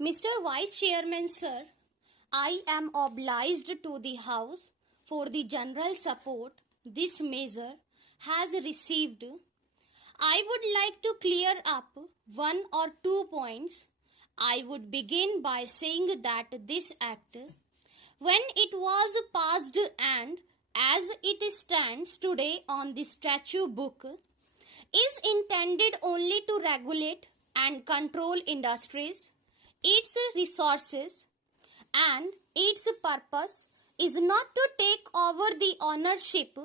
Mr. Vice Chairman, sir, I am obliged to the House for the general support this measure has received. I would like to clear up one or two points. I would begin by saying that this act, when it was passed and as it stands today on the statute book, is intended only to regulate and control industries, its resources, and its purpose is not to take over the ownership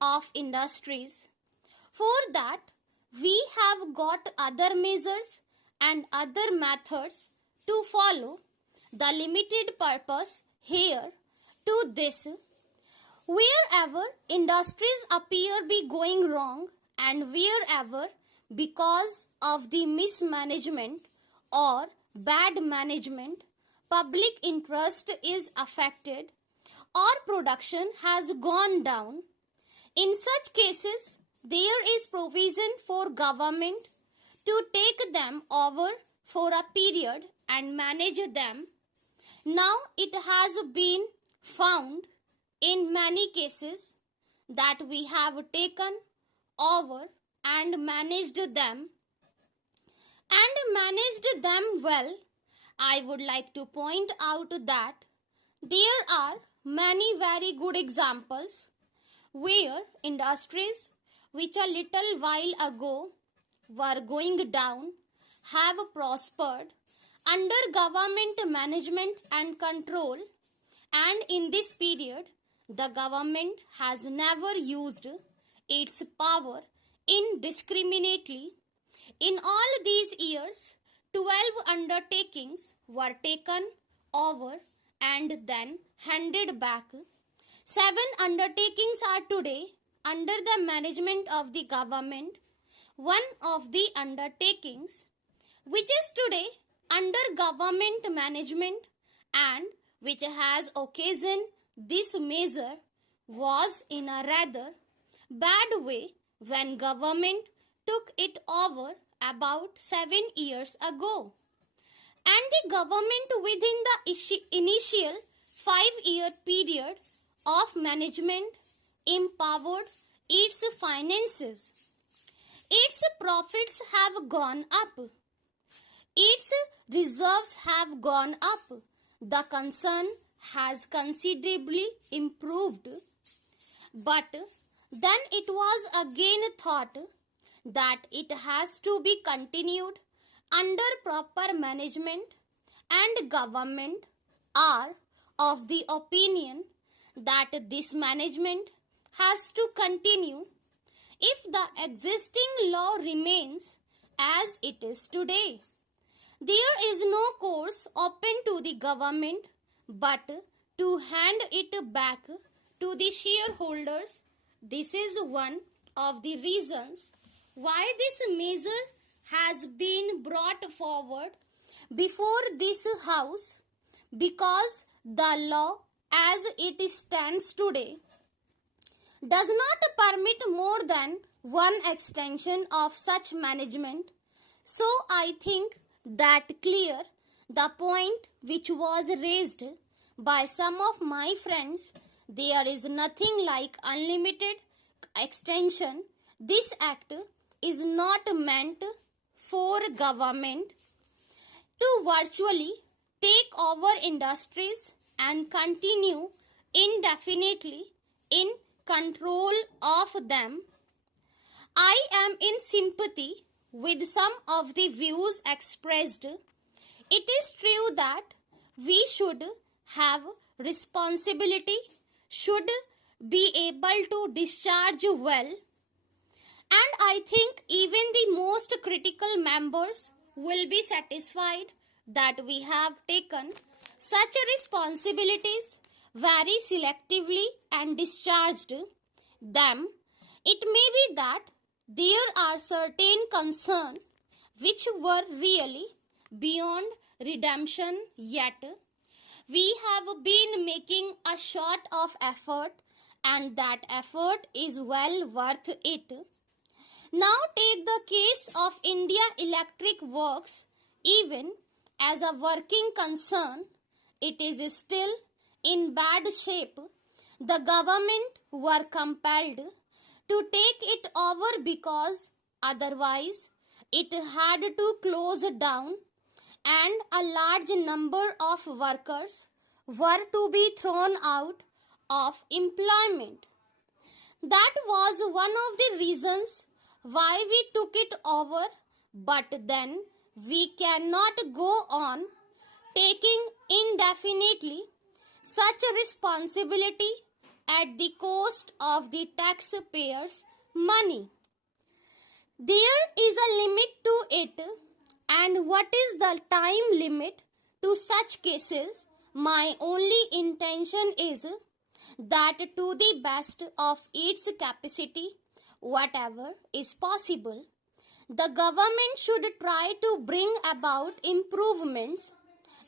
of industries. For that, we have got other measures and other methods to follow. The limited purpose here to this, wherever industries appear be going wrong and wherever because of the mismanagement or bad management public interest is affected or production has gone down, in such cases there is provision for government to take them over for a period and manage them. Now it has been found in many cases that we have taken over and managed them well. I would like to point out that there are many very good examples where industries which a little while ago were going down have prospered under government management and control, and in this period the government has never used its power indiscriminately. In all these years, 12 undertakings were taken over and then handed back. 7 undertakings are today under the management of the government. One of the undertakings, which is today under government management and which has occasioned this measure, was in a rather bad way when government took it over about 7 years ago. And the government within the initial 5-year period of management empowered its finances. Its profits have gone up. Its reserves have gone up. The concern has considerably improved. But then it was again thought that it has to be continued under proper management, and government are of the opinion that this management has to continue if the existing law remains as it is today. There is no course open to the government but to hand it back to the shareholders. This is one of the reasons why this measure has been brought forward before this House, because the law as it stands today does not permit more than one extension of such management. So I think that clear the point which was raised by some of my friends. There is nothing like unlimited extension. This act is not meant for government to virtually take over industries and continue indefinitely in control of them. I am in sympathy with some of the views expressed. It is true that we should have responsibility, should be able to discharge well, and I think even the most critical members will be satisfied that we have taken such responsibilities very selectively and discharged them. It may be that there are certain concerns which were really beyond redemption, yet we have been making a sort of effort, and that effort is well worth it. Now take the case of India Electric Works. Even as a working concern, it is still in bad shape. The government were compelled to take it over because otherwise it had to close down and a large number of workers were to be thrown out of employment. That was one of the reasons why we took it over, but then we cannot go on taking indefinitely such a responsibility at the cost of the taxpayers' money. There is a limit to it, and what is the time limit to such cases? My only intention is that to the best of its capacity, whatever is possible, the government should try to bring about improvements,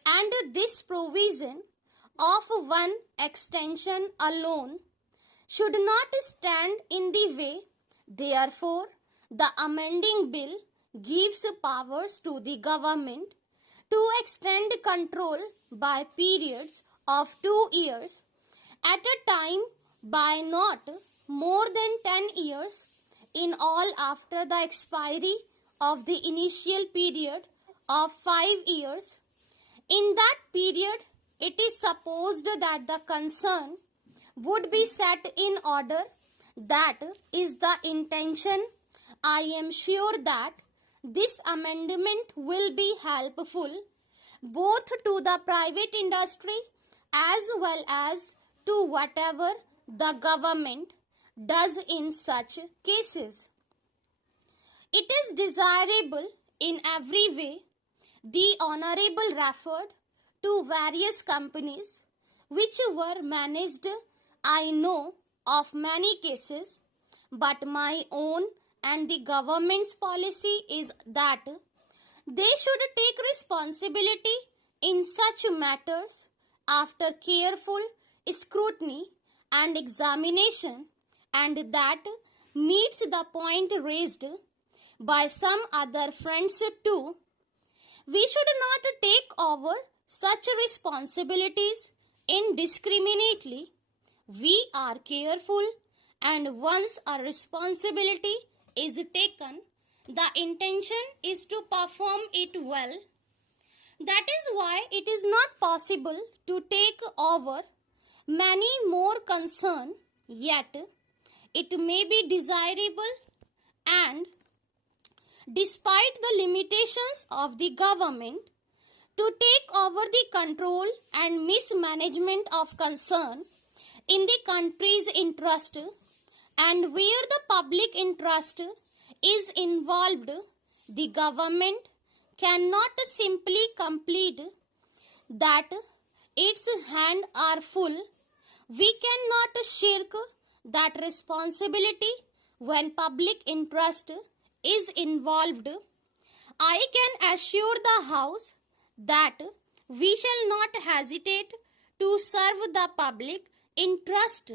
and this provision of one extension alone should not stand in the way. Therefore, the amending bill gives powers to the government to extend control by periods of 2 years at a time by not more than 10 years in all after the expiry of the initial period of 5 years. In that period, it is supposed that the concern would be set in order. That is the intention. I am sure that this amendment will be helpful both to the private industry as well as to whatever the government does in such cases. It is desirable in every way. The Honorable referred to various companies which were managed. I know of many cases, but my own and the government's policy is that they should take responsibility in such matters after careful scrutiny and examination, and that meets the point raised by some other friends too. We should not take over such responsibilities indiscriminately. We are careful, and once a responsibility is taken, the intention is to perform it well. That is why it is not possible to take over many more concerns, yet it may be desirable, and despite the limitations of the government, to take over the control and mismanagement of concern in the country's interest, and where the public interest is involved, the government cannot simply complete that its hands are full. We cannot shirk that responsibility when public interest is involved. I can assure the House that we shall not hesitate to serve the public interest.